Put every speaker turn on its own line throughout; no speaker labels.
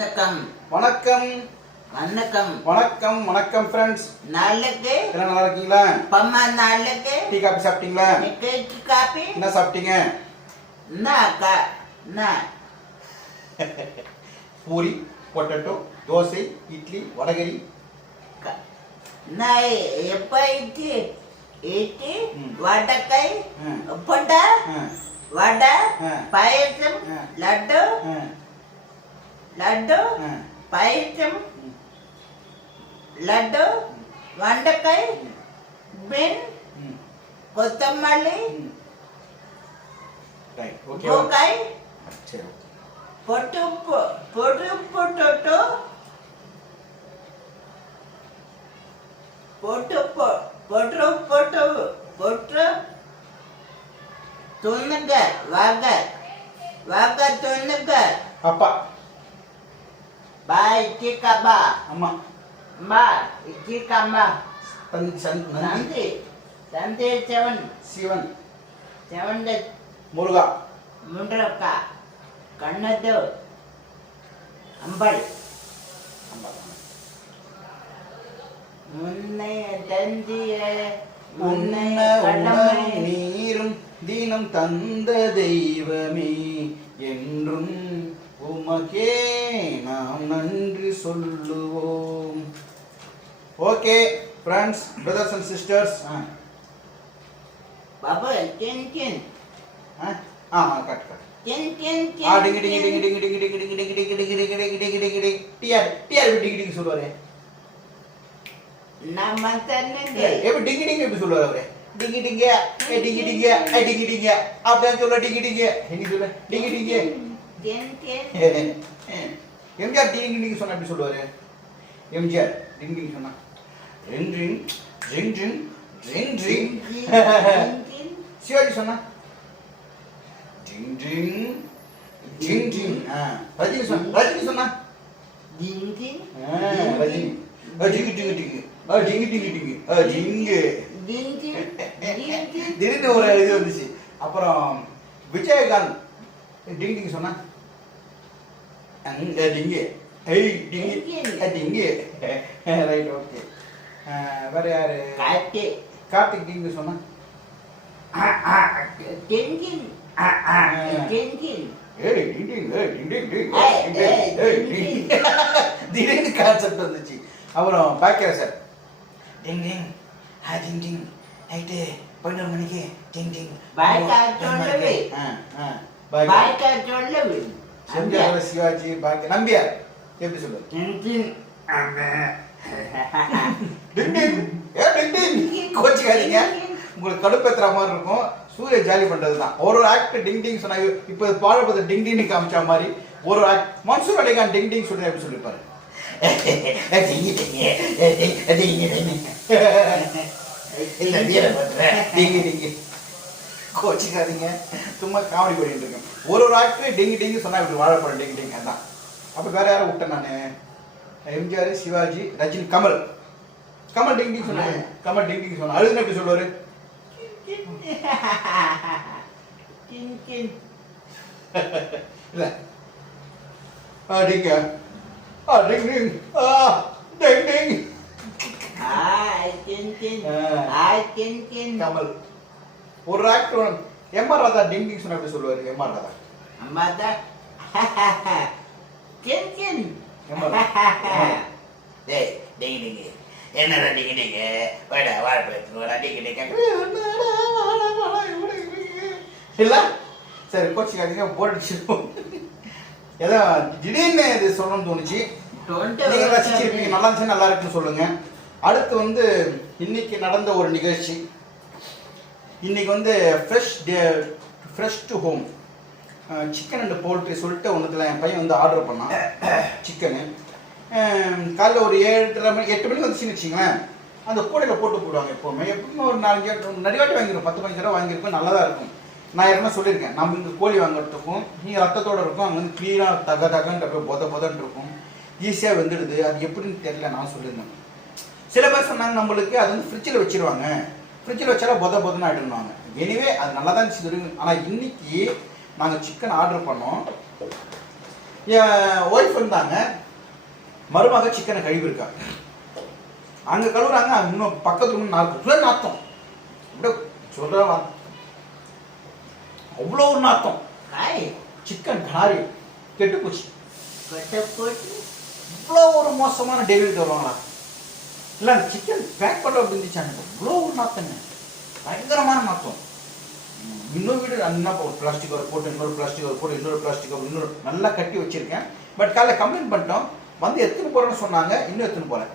வணக்கம்.
வணக்கம்.
வணக்கம்.
வணக்கம் வணக்கம் ஃப்ரெண்ட்ஸ்
நாளைக்கு
எல்லாம் நல்லா இருக்கீங்களா?
பம்மா நாளைக்கு
டீ காபி சாப்பிட்டீங்களா?
நிக்கேச்சு காப்பி
என்ன சாப்பிட்டீங்க?
என்ன அக்கா என்ன
பூரி பொட்டேட்டோ தோசை இட்லி வடகரி.
நான் எப்ப இட்லி? இட்லி
ம்.
பொட்ட வடை. பாயசம். லட்டு லட்டு
ஆ.
பாயசம்
ம்.
லட்டு வண்டக்காய் பின் கொத்தமல்லி பூக்காய் பொட்டு பொட்டு பொட்டு பொட்டு பொட்டு பொட்டு பொட்டு துண்ணுங்க வாங்க வாங்க துண்ணுங்க
அப்பா
பாய்க்கிக்கம்பா
ஆமாம்
அம்பா இக்கிக்கம்பா
தந்தி சந் நந்தி
தந்தி செவன்
சிவன்
செவன்ல
முருகா
முன்றக்கா கண்ணது அம்பல் அம்பல் முன்னை தந்திய முன்னை
நீரும் தினம் தந்த தெய்வமே என்றும் உமக்கே நாம் நன்றி சொல்லுவோம் okay friends brothers and sisters
Babu கின் கின்
ஆ கட் கட்
கின் கின்
ஆ
கின்
டிங்கி டிங்கி டிங்கி டிங்கி டிங்கி டிங்கி டிங்கி டிங்கி டிங்கி டிங்கி டிங்கி டிங்கி டிங்கி டிங்கி டிங்கி டிஆர் டிஆர் டிங்கி டிங்கி சொல்லுவாரு
நம்ம தண்ணி
எப்படி டிங்கி டிங்கி எப்படி சொல்லுவாரு அவரு டிங்கி டிங்கி ஏ டிங்கி டிங்கி ஏ டிங்கி டிங்கி அப்படின்னு சொல்ல டிங்கி டிங்கி எங்க சொல்ல டிங்கி டிங்கி
கின் கின்
எம்ஜிஆர் டிங்கி டிங்கி சொன்னா எப்படி சொல்லுவாரு? எம்ஜிஆர் டிங்கி டிங்கி சொன்னா. Ring ring ring ring ring ring. Sivaji சொன்னா. டிங் டிங் டிங் டிங் ரஜினி சொன்னா ரஜினி சொன்னா.
கின்
ஆ, ரஜினி. டிங்கு டிங்கு டிங்கு. டிங்கு டிங்கு டிங்கு. டிங்கு. திடீர்னு ஒரு இது வந்துச்சு. அப்புறம் விஜயகாந்த் டிங் டிங் சொன்னா. அந்த டிங்கு ஐய் டிங்கு டிங்கு ரைட் ஓகே வேற யாரு
கார்த்திக்
கார்த்திக் டிங்கு சொன்னா டெங்கின்
டெங்கின்
திடீர்னு கான்செப்ட் வந்துச்சு அப்புறம் பாக்கியா சார் டிங் டிங் ஆ டிங் டிங் நைட்டு பன்னெண்டு மணிக்கு டிங் டிங்
பாய்
கார் சொல்லவே பாய்
கார் சொல்லவே
செஞ்சார சிவாஜி பாக்கிய நம்பியார்? எப்படி
கின்
டிங் டிங் ஏ டிங் கோச்சிக்காதீங்க. உங்களுக்கு கடுப்பேத்துற மாதிரி இருக்கும். சூரிய ஜாலி பண்றது தான் ஒரு ஒரு ஆக்ட் டிங் டிங் சொன்னா இப்போ பாடப்பட்ட டிங் டிங் காமிச்ச மாதிரி ஒரு act Mansoor Ali Khan ding ding சொல்லி எப்படி சொல்லிப்பாரு? இல்ல வீரபத்ர டிங்கி டிங்கி. கோச்சிக்காதீங்க. சும்மா காமெடி பண்ணிட்டு இருக்கேன். ஒரு ஒரு ஆக்டர் டிங்கி டிங்கி சொன்னா இப்படி வாழப்படும் டிங்கி டிங்கி அதான். அப்ப வேற யாரும் விட்டேன் நான்? எம்ஜிஆர் சிவாஜி ரஜினி கமல். கமல் டிங் டிங் சொன்னாங்க கமல் டிங் டிங் சொன்னா அழுதுன்னு எப்படி சொல்லுவாரு? இல்ல. ஆ டிங்க. ஆ டிங் டிங். ஆ டிங் டிங்.
ஆய் கின் கின்
ஆ.
கின் கின்
கமல். ஒரு actor MR Radha ding ding சொன்னா எப்படி சொல்லுவாரு? எம்ஆர் ராதா
அம்மாதா கின் கின்
எம்ஆர்
டேய் டிங் டிங் என்னடா டிங் டிங் வாடா வாடா வாடா டிங் டிங்
இல்ல? சரி கோச்சிக்காதீங்க போர் அடிச்சிருப்போம் ஏதோ திடீர்னு இது சொல்லணும்னு தோணுச்சு. நீங்க ரசிச்சிருப்பீங்க. நல்லா இருந்துச்சு நல்லா இருக்குன்னு சொல்லுங்க. அடுத்து வந்து இன்னைக்கு நடந்த ஒரு நிகழ்ச்சி. இன்னைக்கு வந்து fresh day fresh to home chicken and poultry சொல்லிட்டு ஒன்றுத்தில் என் பையன் வந்து ஆர்டர் பண்ணான். சிக்கனு காலைல ஒரு ஏழு மணி எட்டு மணிக்கு வந்துச்சுன்னு வச்சிங்களேன் அந்த கூடையில் போட்டு போடுவாங்க எப்போவுமே. எப்பவுமே ஒரு நாலஞ்சு நிறைய வாட்டி வாங்கியிருக்கோம் பத்து பதினஞ்சு தடவை வாங்கியிருக்கோம். நல்லா தான் இருக்கும். நான் ஏற்கனவே சொல்லியிருக்கேன். நம்ம இங்கே கோழி வாங்குறதுக்கும் நீங்கள் ரத்தத்தோட இருக்கும். அங்கே வந்து க்ளீனாக தக தகன்ற போய் பொத பொதன்னு இருக்கும். ஈஸியாக வெந்துடுது. அது எப்படின்னு தெரியல நான் சொல்லியிருந்தேன். சில பேர் சொன்னாங்க நம்மளுக்கு அது வந்து ஃப்ரிட்ஜில் வச்சிருவாங்க. ஃப்ரிட்ஜில் வச்சாலும் பொத பொதன்னு ஆகிடுவாங்க எனிவே அது நல்லா தான் இருந்துச்சு ஆனால் இன்னைக்கு நாங்கள் சிக்கன் ஆர்டர் பண்ணோம். என் ஒய்ஃப் இருந்தாங்க. மருமக சிக்கனை கழுவிருக்கா. அங்க கழுவுறாங்க இன்னும் பக்கத்துல இன்னும் நாத்தம். அப்படியே சொல்ற வா- அவ்வளோ ஒரு நாத்தம்.
ஹாய்
சிக்கன் கனாரி கெட்டு போச்சு.
கொட்டை போட்டு
இவ்வளோ ஒரு மோசமான டெலிவரி தருவாங்களா இல்லை அந்த சிக்கன் பேக் பண்ண அப்படி இருந்துச்சாங்க இவ்வளோ ஒரு நாத்தங்க பயங்கரமான நாத்தம் இன்னொரு வீடு என்ன ஒரு பிளாஸ்டிக் கவர் போட்டு இன்னொரு பிளாஸ்டிக் கவர் போட்டு இன்னொரு பிளாஸ்டிக் கவர் இன்னொரு நல்லா கட்டி வச்சிருக்கேன். பட் காலைல கம்ப்ளைண்ட் பண்ணிட்டோம். வந்து எடுத்துன்னு போறேன்னு சொன்னாங்க. இன்னும் எடுத்துன்னு போறேன்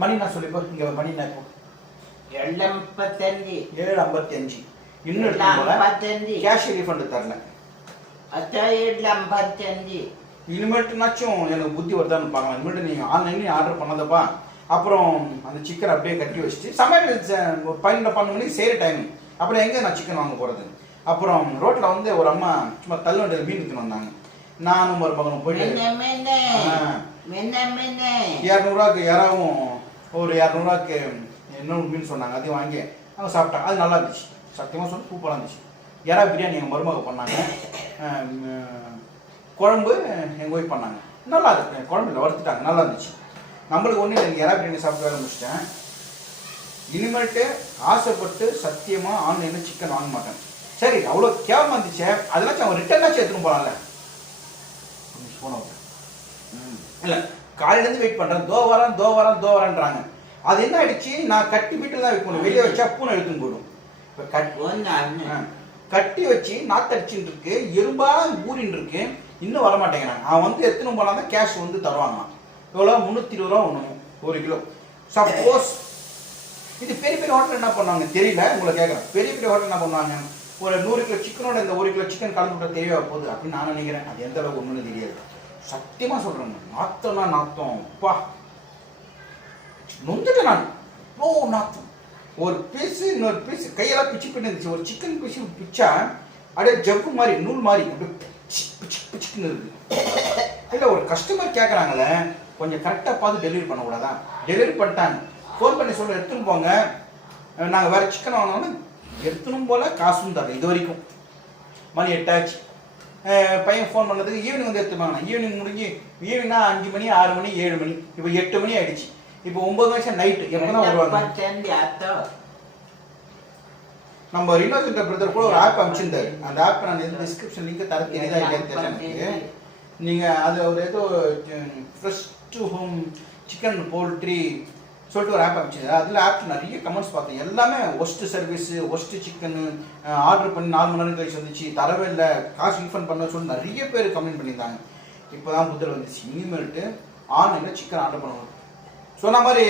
மணி நான் சொல்லிப்போ இங்க மணி நான் இப்போ
எல்லாம் முப்பத்தஞ்சு
ஏழு ஐம்பத்தி அஞ்சு இன்னும் எடுத்துன்னு போல.
ஐம்பத்தஞ்சு
கேஷ் ரீஃபண்ட் தரல.
அத்தா ஏழு ஐம்பத்தஞ்சு
இனிமேட்டுனாச்சும் எனக்கு புத்தி வருதான்னு பார்க்கலாம். இனிமேட்டு நீங்கள் ஆன்லைன்லேயும் ஆர்டர் பண்ணதப்பா. அப்புறம் அந்த சிக்கன் அப்படியே கட்டி வச்சுட்டு சமையல் பன்னெண்டு பன்னெண்டு மணிக்கு செய்கிற டைம் அப்புறம் எங்கே நான் சிக்கன் வாங்க போகிறது அப்புறம் ரோட்டில் வந்து ஒரு அம்மா சும்மா தள்ளு வண்டியில் மீன் விற்றுன்னு வந்தாங்க. நானும் ஒரு மகனும் போயிட்டு இரநூறுவாக்கு யாராவும் ஒரு இரநூறுவாக்கு இன்னொரு மீன் சொன்னாங்க அதையும் வாங்கி அவங்க சாப்பிட்டாங்க. அது நல்லா இருந்துச்சு. சத்தியமாக சொல்லி சூப்பராக இருந்துச்சு. யாரா பிரியாணி எங்கள் மருமக பண்ணாங்க. குழம்பு எங்கள் ஒய்ஃப் பண்ணாங்க. நல்லா இருக்கு குழம்பு இல்லை வறுத்துட்டாங்க. நல்லா இருந்துச்சு. நம்மளுக்கு ஒன்றும் இல்லை யாரா பிரியாணி சாப்பிட்டு வேலை முடிச்சிட்டேன். இனிமேட்டு ஆசைப்பட்டு சத்தியமாக ஆன்லைனில் சிக்கன் வாங்க மாட்டேன். சரி அவ்வளோ கேவலமாக இருந்துச்சு அதெல்லாம் அவன் ரிட்டர்னாச்சும் எடுத்துன்னு போகலாம்ல போன இல்ல காலையில இருந்து வெயிட் பண்றேன். தோ வரேன் தோ வரேன் தோ வரேன்றாங்க. அது என்ன ஆயிடுச்சு? நான் கட்டி வீட்டில் தான் வைக்கணும். வெளியே வச்சா பூனை எடுத்துன்னு போயிடும். இப்போ கட். கட்டி வச்சு நாத்தடிச்சுட்டு இருக்கு. எறும்பா ஊறின்னு இருக்கு. இன்னும் வர மாட்டேங்கிறாங்க அவன் வந்து எத்தனை போனா தான் கேஷ் வந்து தருவாங்களாம். எவ்வளோ முந்நூற்றி இருபது ரூபா ஒன்று ஒரு கிலோ. சப்போஸ் இது பெரிய பெரிய ஹோட்டல் என்ன பண்ணாங்க? தெரியல உங்களை கேட்குறேன் பெரிய பெரிய ஹோட்டல் என்ன பண்ணுவாங்க? ஒரு நூறு கிலோ சிக்கனோட இந்த ஒரு கிலோ சிக்கன் கலந்து விட்டா தெரியவா போகுது அப்படின்னு நான் நினைக்கிறேன். அது எந்த அளவுக்கு ஒன்றுன்னு தெரியாது. சத்தியமாக சொல்கிறேங்க நாத்தம்னா நாத்தம். பா நொந்துட்டேன் நான். ஓ நாத்தம். ஒரு பீஸு இன்னொரு பீஸ் கையெல்லாம் பிச்சு பண்ணி இருந்துச்சு. ஒரு சிக்கன் பீஸு பிச்சா அப்படியே ஜவ்வு மாதிரி நூல் மாதிரி அப்படியே பிச்சு பிச்சு பிச்சுக்குன்னு இருக்குது இல்லை ஒரு கஸ்டமர் கேட்குறாங்களே கொஞ்சம் கரெக்டாக பார்த்து டெலிவரி பண்ணக்கூடாதா டெலிவரி பண்ணிட்டாங்க ஃபோன் பண்ணி சொல்ல எடுத்துன்னு போங்க. நாங்கள் வேறு சிக்கன் வாங்கினோன்னு எடுத்துணும் போல காசும் தரல இது வரைக்கும். மணி எட்டாச்சு. பையன் ஃபோன் பண்ணதுக்கு ஈவினிங் வந்து எடுத்துப்பாங்க ஈவினிங் முடிஞ்சு ஈவினிங்னா அஞ்சு மணி ஆறு மணி ஏழு மணி. இப்போ எட்டு மணி ஆயிடுச்சு. இப்போ ஒன்பது வருஷம் நைட்டு எப்போ தான் வருவாங்க? நம்ம ரினோசென்ட் பிரதர் கூட ஒரு ஆப் அனுப்பிச்சிருந்தாரு. அந்த ஆப் நான் எந்த டிஸ்கிரிப்ஷன் லிங்க் தர தெரியுதா இல்லையான்னு தெரியல எனக்கு. நீங்கள் அது ஒரு ஏதோ fresh to home chicken poultry சொல்லிட்டு ஒரு ஆப் அனுப்பிச்சிருந்தாரு. அதில் ஆப் நிறைய கமெண்ட்ஸ் பார்த்தேன். எல்லாமே worst service worst chicken order பண்ணி நாலு மணி நேரம் கழிச்சு வந்துச்சு. தரவே இல்லை. காசு ரீஃபண்ட் பண்ண சொல்லி நிறைய பேர் கம்ப்ளைண்ட் பண்ணியிருந்தாங்க. இப்போ தான் புத்தர் வந்துச்சு. இனிமேல்ட்டு ஆன்லைனில் சிக்கன் ஆர்டர் பண்ணணும்? சொன்ன மாதிரி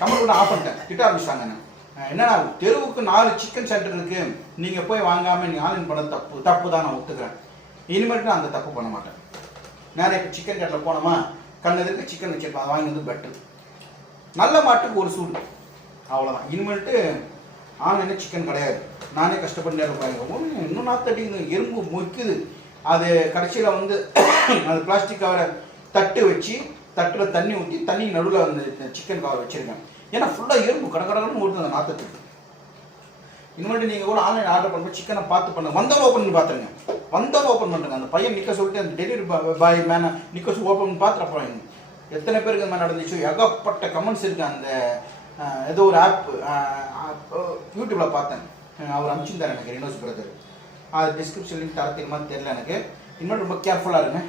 கமெண்ட் கூட ஆஃப் பண்ணிட்டேன். திட்ட ஆரம்பிச்சிட்டாங்க என்னன்னா தெருவுக்கு நாலு சிக்கன் சென்டர் இருக்குது நீங்கள் போய் வாங்காமல் நீ ஆன்லைன் பண்ண தப்பு. தப்பு தான் நான் ஒத்துக்கிறேன். இனிமேட்டு நான் அந்த தப்பு பண்ண மாட்டேன். நேரம் இப்போ சிக்கன் கட்டில் போனோமா? கண்ணு சிக்கன் வச்சிருப்பேன் அதை வாங்கி வந்து பெட்டர் நல்ல மாட்டுக்கு ஒரு சூடு. அவ்வளோதான் இனிமேல்ட்டு ஆன்லைனில் சிக்கன் கிடையாது. நானே கஷ்டப்பட்டு நேரம் பாருங்க இன்னும் தட்டிங்க எறும்பு முக்குது அது கடைசியில் வந்து அது பிளாஸ்டிக் கவரை தட்டு வச்சு தட்டில் தண்ணி ஊற்றி தண்ணி நடுவில் அந்த சிக்கன் கவர் வச்சுருக்கேன். ஏன்னா ஃபுல்லாக எறும்பு கடற்கடன்னு ஓடுது அந்த நாத்தத்துக்கு. இனிமேட்டு நீங்கள் கூட ஆன்லைன் ஆர்டர் பண்ணும்போது சிக்கனை பார்த்து பண்ணுங்க. வந்தவங்க ஓப்பன் பண்ணி பார்த்துருங்க. வந்தவங்க ஓப்பன் பண்ணுங்க. அந்த பையன் நிற்க சொல்லிட்டு அந்த டெலிவரி பாய் மேனை நிற்க சொல்லி ஓப்பன் பண்ணி பார்த்துட்டு அப்புறம் எத்தனை பேருக்கு இந்த மாதிரி நடந்துச்சு? ஏகப்பட்ட கமெண்ட்ஸ் இருக்குது அந்த ஏதோ ஒரு ஆப் யூடியூப்பில் பார்த்தேன். அவர் அனுப்பிச்சிருந்தார் எனக்கு ரினோஸ் பிரதர் அது டிஸ்கிரிப்ஷன் லிங்க் தர தெரியுமா? எனக்கு. இன்னும் ரொம்ப கேர்ஃபுல்லாக இருங்க.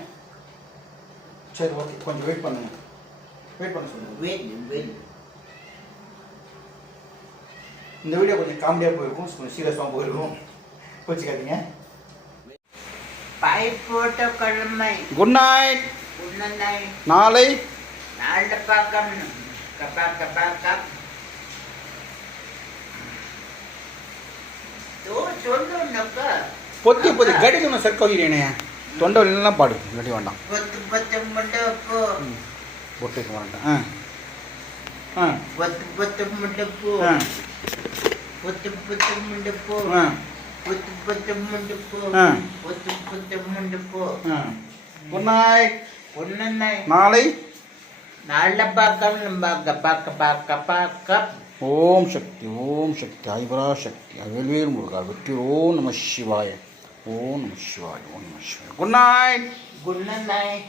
சரி ஓகே கொஞ்சம் வெயிட் பண்ணுங்க. வெயிட் பண்ண சொல்லுங்கள்
வெயிட் வெயிட்
இந்த வீடியோ கொஞ்சம் காமெடியாக போயிருக்கும். கொஞ்சம் சீரியஸாக போயிருக்கும். போச்சுக்காதீங்க
பாய் போட்ட குழம்பை.
குட் நைட்
குட் நைட்
நாளை.
நாளை பார்க்கம் கப்பா கப்பா கப்.
பொத்தி பொத்தி. கடிக்கு ஒன்று செட் கோகிறேனே தொண்டை வலிலாம் பாடு. இல்லாட்டி வேண்டாம்.
பொத்து பொத்து மட்டும்
பொட்டுக்கு வேண்டாம் ஆ. ஆ.
பத்து முண்டப்பு
ஆ.
பத்து முண்டப்பு
ஆ.
பத்து முண்டப்பு
ஆ.
பத்து முண்டப்பு
நைட்
உன்னை
நாளை.
நாளை பார்க்கணும் பார்க்க பார்க்க பார்க்க பார்க்க.
ஓம் சக்தி ஓம் சக்தி ஐபரா சக்தி வேல்வேல் முருகா வெற்றி ஓம் நம சிவாய. ஓம் நம சிவாய ஓம் நம சிவாய. Good night.
Good night.